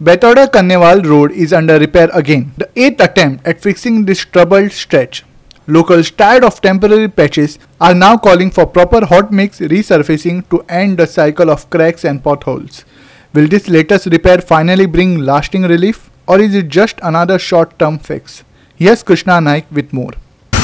Betauda-Kannewal road is under repair again, the 8th attempt at fixing this troubled stretch. Locals tired of temporary patches are now calling for proper hot mix resurfacing to end the cycle of cracks and potholes. Will this latest repair finally bring lasting relief, or is it just another short-term fix? Here's Krishna Naik with more.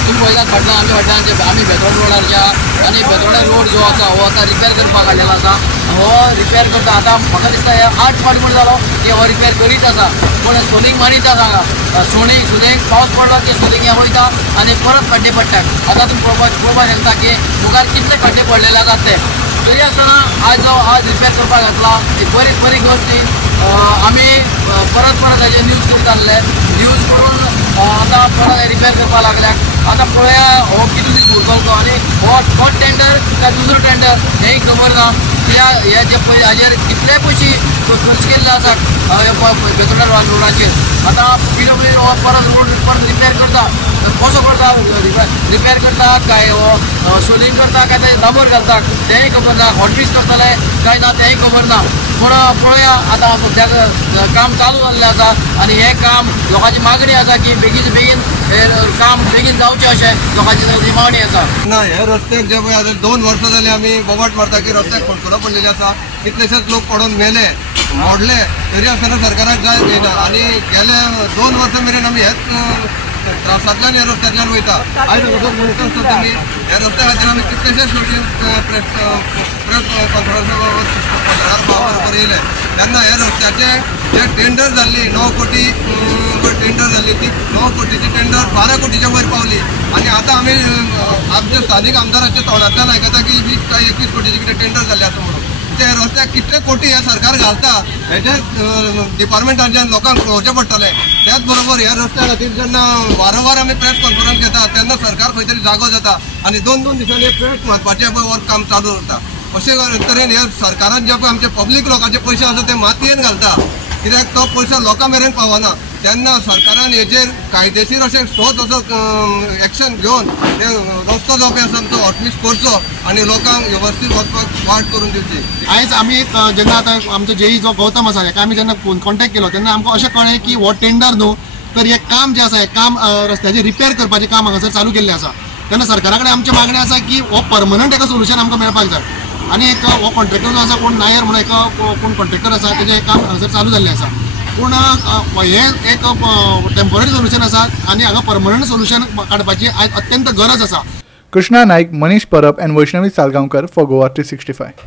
तुम्ही पळयतात फाटल्यान आमच्या फाटल्यान आमी बेतोडा रोडारच्या आनी Betora road जो आसा हो आतां रिपेर करपाक हाडलेलो आसा हो रिपेर करता आतां म्हाका दिसता 8 फावट म्हणून जालो की हो रिपेर करीत आसा पण सोनींग मारीत आसा सोनींग पावस पडलो की सोनींग हे वयता आनी परत खड्डे पडटात आतां तुमी पळोवपाक शकता की मुखार कितले खड्डे पडलेले आसात ते तरी आसतना आज रिपेर करपाक घातला एक बरी गोष्ट आमी परत हेजे न्यूज करता आसले न्यूज करून आतां परत रिपेर करपाक लागल्यात आतां पळया हो कितले दीस उरतलो तो आनी हो टेंडर काय दुसरो टेंडर हेंय खबर ना हे जे हाजेर कितले पयशे खर्च केल्ले आसात बेतोडा रोडाचेर आतां PWR हो परत रिपेर करता कसो करता रिपेर करता काय हो सोलिंग करता काय ते डांबर घालता तेंय खबर ना हॉटमिक्स करतले काय ना तेंय खबर ना पूण पळया आतां सद्याक काम चालू जाल्लें आसा आनी हें काम लोकांची मागणी आसा की बेगीन काम बेगीन जावचें अशें लोकांची मागणी आसा ना हे रस्त्याक जे पळय आतां 2 वर्सां जालीं आमी बोबाट मारता की रस्त्याक खडखडो पडलेले आसा कितलेशेच लोक पडून मेले मोडले तरी आसतना सरकाराक जाय घेयना आनी गेले 2 वर्सां मेरेन आमी हेच त्रासांतल्यान ह्या रस्त्यांतल्यान वयता आयज असो म्हणटा आसता तुमी ह्या रस्त्या खातीर आमी कितलेशेच प्रेस कॉन्फरन्साक येयले तेन्ना ह्या रस्त्याचे जे टेंडर जाल्ली 9 कोटी टेंडर जाल्ली ती 9 कोटीची टेंडर 12 कोटीच्या वयर पावली आनी आतां आमी आमच्या स्थानीक आमदाराच्या तोंडांतल्यान आयकता की 20 काय 21 कोटीची कितें टेंडर जाल्लें आसा म्हणून ते रस्त्याक कितले कोटी हे सरकार घालता हेजे डिपार्टमेंटाच्यान लोकांक कळोवचें पडटलें त्याच बरोबर ह्या रस्त्या खातीर जेन्ना वारंवार आमी प्रेस कॉन्फरन्स घेता तेन्ना सरकार खंय तरी जागो जाता आनी 2-2 दिसांनी प्रेस मारपाचें वर्क काम चालू उरता अशें तरेन हे सरकारान जे पळय आमचे पब्लीक लोकांचे पयशे आसा ते मातयेन घालता कित्याक तो पयसो लोकां मेरेन पावना तेन्ना सरकारान हेजेर कायदेशीर अशें ठोस असो एक्शन घेवन ते रस्तो जो पळय आसा तो हॉटमिक्स करचो आनी लोकांक वेवस्थीत वचपाक वाट करून दिवची आयज आमी जेन्ना आतां आमचो जेई जो गौतम आसा हेका आमी जेन्ना कॉन्टेक्ट केलो तेन्ना आमकां अशें कळ्ळें की हो टेंडर न्हू तर हे काम जे आसा हे काम रस्त्याचे रिपेर करपाचें काम हांगासर चालू केल्लें आसा तेन्ना सरकारा कडेन आमची मागणी आसा की हो परमनंट एका सोल्युशन आमकां मेळपाक जाय आनी एक हो कॉन्ट्रॅक्टर जो आसा कोण नायर म्हणून एका कोण कॉन्ट्रॅक्टर आसा तेजें काम हांगासर चालू जाल्लें आसा पूण हे एक टेम्पररी सोल्युशन आसा आनी हांगा परमनंट सोल्युशन काडपाची आयज अत्यंत गरज आसा. Krishna Naik, Manish Parab and Vaishnavi Salgaonkar for Goa 365.